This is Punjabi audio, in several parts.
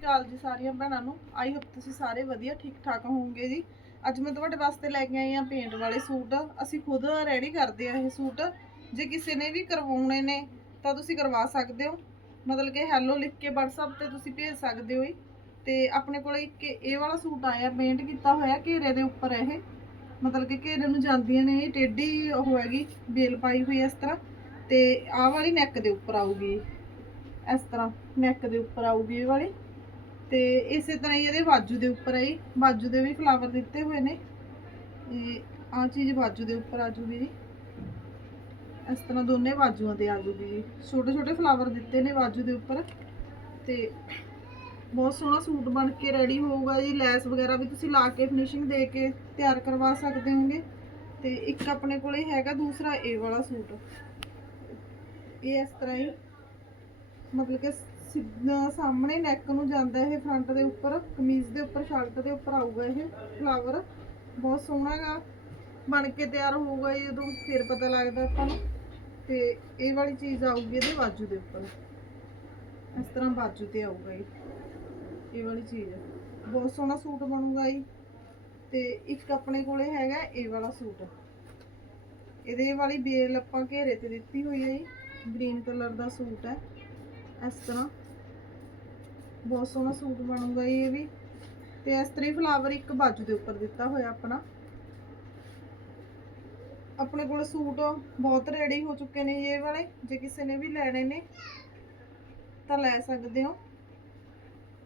ਅਕਾਲ ਜੀ ਸਾਰੀਆਂ ਭੈਣਾਂ ਨੂੰ। ਆਈ ਹੋਪ ਤੁਸੀਂ ਸਾਰੇ ਵਧੀਆ ਠੀਕ ਠਾਕ ਹੋਵੋਗੇ ਜੀ। ਅੱਜ ਮੈਂ ਤੁਹਾਡੇ ਵਾਸਤੇ ਲੈ ਕੇ ਆਈ ਆ ਪੇਂਟ ਵਾਲੇ ਸੂਟ। ਅਸੀਂ ਖੁਦ ਰੈਡੀ ਕਰਦੇ ਆ ਇਹ ਸੂਟ। ਜੇ ਕਿਸੇ ਨੇ ਵੀ ਕਰਵਾਉਣੇ ਨੇ, ਤਾਂ ਤੁਸੀਂ ਕਰਵਾ ਸਕਦੇ ਹੋ। ਮਤਲਬ ਕਿ ਹੈਲੋ ਲਿਖ ਕੇ WhatsApp ਤੇ ਤੁਸੀਂ ਭੇਜ ਸਕਦੇ ਹੋ ਜੀ। ਤੇ ਆਪਣੇ ਕੋਲ ਇੱਕ ਇਹ ਵਾਲਾ ਸੂਟ ਆਇਆ ਪੇਂਟ ਕੀਤਾ ਹੋਇਆ ਘੇਰੇ ਦੇ ਉੱਪਰ ਇਹ। ਮਤਲਬ ਕਿ ਘੇਰੇ ਨੂੰ ਜਾਂਦੀਆਂ ਨੇ, ਇਹ ਟੇਢੀ ਉਹ ਹੈਗੀ, ਬੇਲ ਪਾਈ ਹੋਈ ਇਸ ਤਰ੍ਹਾਂ। ਤੇ ਆਹ ਵਾਲੀ ਨੈਕ ਦੇ ਉੱਪਰ ਆਊਗੀ। ਇਸ ਤਰ੍ਹਾਂ ਨੈਕ ਦੇ ਉੱਪਰ ਆਊਗੀ ਇਹ ਵਾਲੀ। ਤੇ ਇਸੇ ਤਰ੍ਹਾਂ ਹੀ ਇਹਦੇ ਬਾਜੂ ਦੇ ਉੱਪਰ ਆਈ। ਬਾਜੂ ਦੇ ਵੀ ਫਲਾਵਰ ਦਿੱਤੇ ਹੋਏ ਨੇ। ਇਹ ਆਹ ਚੀਜ਼ ਬਾਜੂ ਦੇ ਉੱਪਰ ਆ ਜੂਗੀ ਜੀ ਇਸ ਤਰ੍ਹਾਂ ਦੋਨੇ ਬਾਜੂਆਂ ਤੇ ਆ ਜੂਗੀ ਜੀ ਛੋਟੇ ਛੋਟੇ ਫਲਾਵਰ ਦਿੱਤੇ ਨੇ ਬਾਜੂ ਦੇ ਉੱਪਰ। ਤੇ ਬਹੁਤ ਸੋਹਣਾ ਸੂਟ ਬਣ ਕੇ ਰੈਡੀ ਹੋਊਗਾ ਜੀ। ਲੈਸ ਵਗੈਰਾ ਵੀ ਤੁਸੀਂ ਲਾ ਕੇ ਫਿਨਿਸ਼ਿੰਗ ਦੇ ਕੇ ਤਿਆਰ ਕਰਵਾ ਸਕਦੇ ਹੋਗੇ। ਤੇ ਇੱਕ ਆਪਣੇ ਕੋਲੇ ਹੈਗਾ, ਦੂਸਰਾ ਇਹ ਵਾਲਾ ਸੂਟ। ਇਹ ਇਸ ਤਰ੍ਹਾਂ ਹੀ ਮਤਲਬ ਕਿ ਸਿੱਧਾ ਸਾਹਮਣੇ ਨੈਕ ਨੂੰ ਜਾਂਦਾ ਇਹ ਫਰੰਟ ਦੇ ਉੱਪਰ, ਕਮੀਜ਼ ਦੇ ਉੱਪਰ ਸ਼ਰਟ ਦੇ ਉੱਪਰ ਆਊਗਾ ਇਹ ਫਲਾਵਰ ਬਹੁਤ ਸੋਹਣਾ ਗਾ ਬਣ ਕੇ ਤਿਆਰ ਹੋਊਗਾ ਜੀ ਫਿਰ ਪਤਾ ਲੱਗਦਾ ਆਪਾਂ ਨੂੰ। ਤੇ ਇਹ ਵਾਲੀ ਚੀਜ਼ ਆਊਗੀ ਇਹਦੇ ਬਾਜੂ ਦੇ ਉੱਪਰ। ਇਸ ਤਰ੍ਹਾਂ ਬਾਜੂ ਤੇ ਆਊਗਾ ਜੀ ਇਹ ਵਾਲੀ ਚੀਜ਼। ਬਹੁਤ ਸੋਹਣਾ ਸੂਟ ਬਣੂਗਾ ਜੀ ਤੇ ਇੱਕ ਆਪਣੇ ਕੋਲੇ ਹੈਗਾ ਇਹ ਵਾਲਾ ਸੂਟ। ਇਹਦੇ ਵਾਲੀ ਬੇਲ ਆਪਾਂ ਘੇਰੇ ਤੇ ਦਿੱਤੀ ਹੋਈ ਹੈ ਜੀ ਗ੍ਰੀਨ ਕਲਰ ਦਾ ਸੂਟ ਹੈ। ਇਸ ਤਰ੍ਹਾਂ। ਬਹੁਤ ਸੋਹਣਾ ਸੂਟ ਬਣੂਗਾ ਇਹ ਵੀ। ਤੇ ਇਸ ਤਰ੍ਹਾਂ ਫਲਾਵਰ ਇੱਕ ਬਾਜੂ ਦੇ ਉੱਪਰ ਦਿੱਤਾ ਹੋਇਆ ਆਪਣਾ। ਆਪਣੇ ਕੋਲ ਸੂਟ ਬਹੁਤ ਰੈਡੀ ਹੋ ਚੁੱਕੇ ਨੇ ਇਹ ਵਾਲੇ। ਜੇ ਕਿਸੇ ਨੇ ਵੀ ਲੈਣੇ ਨੇ, ਤਾਂ ਲੈ ਸਕਦੇ ਹੋ।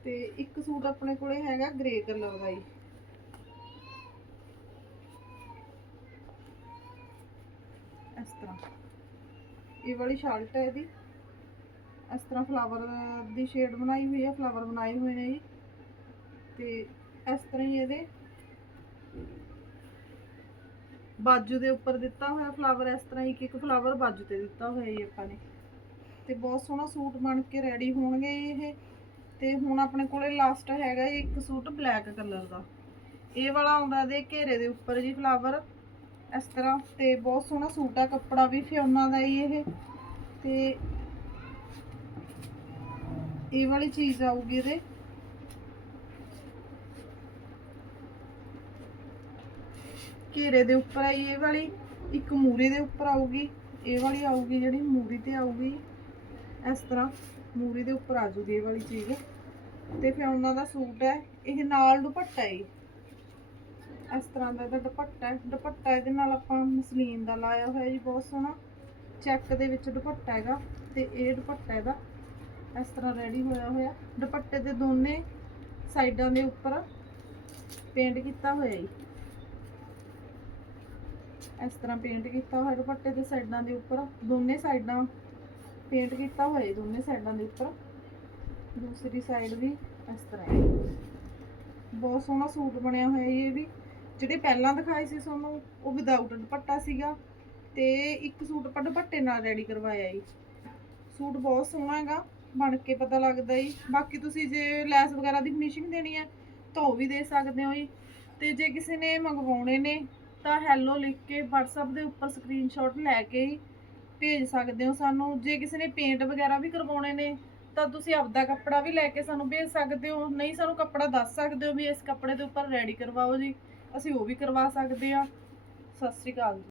ਤੇ ਇੱਕ ਸੂਟ ਆਪਣੇ ਕੋਲੇ ਹੈਗਾ ਗ੍ਰੇ ਕਲਰ ਦਾ ਜੀ ਇਸ ਤਰ੍ਹਾਂ। ਇਹ ਵਾਲੀ ਸ਼ਰਟ ਹੈ ਇਹਦੀ। ਇਸ ਤਰ੍ਹਾਂ ਫਲਾਵਰ ਦੀ ਸ਼ੇਡ ਬਣਾਈ ਹੋਈ ਹੈ ਫਲਾਵਰ ਬਣਾਏ ਹੋਏ ਨੇ ਜੀ। ਤੇ ਇਸ ਤਰ੍ਹਾਂ ਹੀ ਇਹਦੇ ਬਾਜੂ ਦੇ ਉੱਪਰ ਦਿੱਤਾ ਹੋਇਆ ਫਲਾਵਰ ਇਸ ਤਰ੍ਹਾਂ ਇੱਕ ਇੱਕ ਫਲਾਵਰ ਬਾਜੂ ਤੇ ਦਿੱਤਾ ਹੋਇਆ ਜੀ ਆਪਾਂ ਨੇ। ਤੇ ਬਹੁਤ ਸੋਹਣਾ ਸੂਟ ਬਣ ਕੇ ਰੈਡੀ ਹੋਣਗੇ ਇਹ। ਤੇ ਹੁਣ ਆਪਣੇ ਕੋਲੇ ਲਾਸਟ ਹੈਗਾ ਇੱਕ ਸੂਟ ਬਲੈਕ ਕਲਰ ਦਾ। ਇਹ ਵਾਲਾ ਆਉਂਦਾ ਇਹਦੇ ਘੇਰੇ ਦੇ ਉੱਪਰ ਜੀ ਫਲਾਵਰ ਇਸ ਤਰ੍ਹਾਂ ਤੇ ਬਹੁਤ ਸੋਹਣਾ ਸੂਟ ਆ, ਕੱਪੜਾ ਵੀ ਫਿਓਨਾ ਦਾ ਹੀ ਇਹ। ਤੇ ਇਹ ਵਾਲੀ ਚੀਜ਼ ਆਊਗੀ ਇਹਦੇ। ਘੇਰੇ ਦੇ ਉੱਪਰ ਆਈ ਇਹ ਵਾਲੀ, ਇੱਕ ਮੂਰੀ ਦੇ ਉੱਪਰ ਆਊਗੀ, ਇਹ ਵਾਲੀ ਆਊਗੀ ਜਿਹੜੀ ਮੂਰੀ ਤੇ ਆਊਗੀ। ਇਸ ਤਰ੍ਹਾਂ ਮੂਰੀ ਦੇ ਉੱਪਰ ਆ ਜੂਗੀ ਇਹ ਵਾਲੀ ਚੀਜ਼। ਤੇ ਫਿਰ ਉਹਨਾਂ ਦਾ ਸੂਟ ਹੈ, ਇਹ ਨਾਲ ਦੁਪੱਟਾ ਹੈ ਇਸ ਤਰ੍ਹਾਂ ਦਾ ਇਹਦਾ ਦੁਪੱਟਾ ਹੈ। ਦੁਪੱਟਾ ਇਹਦੇ ਨਾਲ ਆਪਾਂ ਮਸਲੀਨ ਦਾ ਲਾਇਆ ਹੋਇਆ ਜੀ, ਬਹੁਤ ਸੋਹਣਾ। ਚੈੱਕ ਦੇ ਵਿੱਚ ਦੁਪੱਟਾ ਹੈਗਾ ਤੇ ਇਹ ਦੁਪੱਟਾ ਇਹਦਾ ਇਸ ਤਰ੍ਹਾਂ ਰੈਡੀ ਹੋਇਆ ਹੋਇਆ। ਦੁਪੱਟੇ ਦੇ ਦੋਨੇ ਸਾਈਡਾਂ ਦੇ ਉੱਪਰ ਪੇਂਟ ਕੀਤਾ ਹੋਇਆ ਜੀ। ਇਸ ਤਰ੍ਹਾਂ ਪੇਂਟ ਕੀਤਾ ਹੋਇਆ ਦੁਪੱਟੇ ਦੇ ਸਾਈਡਾਂ ਦੇ ਉੱਪਰ। ਦੋਨੇ ਸਾਈਡਾਂ ਪੇਂਟ ਕੀਤਾ ਹੋਇਆ ਦੋਨੇ ਸਾਈਡਾਂ ਦੇ ਉੱਪਰ। ਦੂਸਰੀ ਸਾਈਡ ਵੀ ਇਸ ਤਰ੍ਹਾਂ ਬਹੁਤ ਸੋਹਣਾ ਸੂਟ ਬਣਿਆ ਹੋਇਆ ਜੀ ਇਹ ਵੀ। ਜਿਹੜੇ ਪਹਿਲਾਂ ਦਿਖਾਏ ਸੀ ਤੁਹਾਨੂੰ, ਉਹ ਵਿਦਆਊਟ ਦੁਪੱਟਾ ਸੀਗਾ। ਤੇ ਇੱਕ ਸੂਟ ਆਪਾਂ ਦੁਪੱਟੇ ਨਾਲ ਰੈਡੀ ਕਰਵਾਇਆ ਜੀ। ਸੂਟ ਬਹੁਤ ਸੋਹਣਾ ਹੈਗਾ। ਬਣ ਕੇ ਪਤਾ ਲੱਗਦਾ ਜੀ। ਬਾਕੀ ਤੁਸੀਂ ਜੇ ਲੈਸ ਵਗੈਰਾ ਦੀ ਫਿਨਿਸ਼ਿੰਗ ਦੇਣੀ ਹੈ, ਤਾਂ ਉਹ ਵੀ ਦੇ ਸਕਦੇ ਹੋ ਜੀ। ਤੇ ਜੇ ਕਿਸੇ ਨੇ ਮੰਗਵਾਉਣੇ ਨੇ, ਤਾਂ ਹੈਲੋ ਲਿਖ ਕੇ WhatsApp ਦੇ ਉੱਪਰ ਸਕਰੀਨਸ਼ਾਟ ਲੈ ਕੇ ਹੀ ਭੇਜ ਸਕਦੇ ਹੋ ਸਾਨੂੰ। ਜੇ ਕਿਸੇ ਨੇ ਪੇਂਟ ਵਗੈਰਾ ਵੀ ਕਰਵਾਉਣੇ ਨੇ, ਤਾਂ ਤੁਸੀਂ ਆਪਦਾ ਕੱਪੜਾ ਵੀ ਲੈ ਕੇ ਸਾਨੂੰ ਭੇਜ ਸਕਦੇ ਹੋ। ਨਹੀਂ ਸਾਨੂੰ ਕੱਪੜਾ ਦੱਸ ਸਕਦੇ ਹੋ ਵੀ ਇਸ ਕੱਪੜੇ ਦੇ ਉੱਪਰ ਰੈਡੀ ਕਰਵਾਓ ਜੀ। ਅਸੀਂ ਉਹ ਵੀ ਕਰਵਾ ਸਕਦੇ ਆ ਸਤਿ ਸ਼੍ਰੀ ਅਕਾਲ ਜੀ।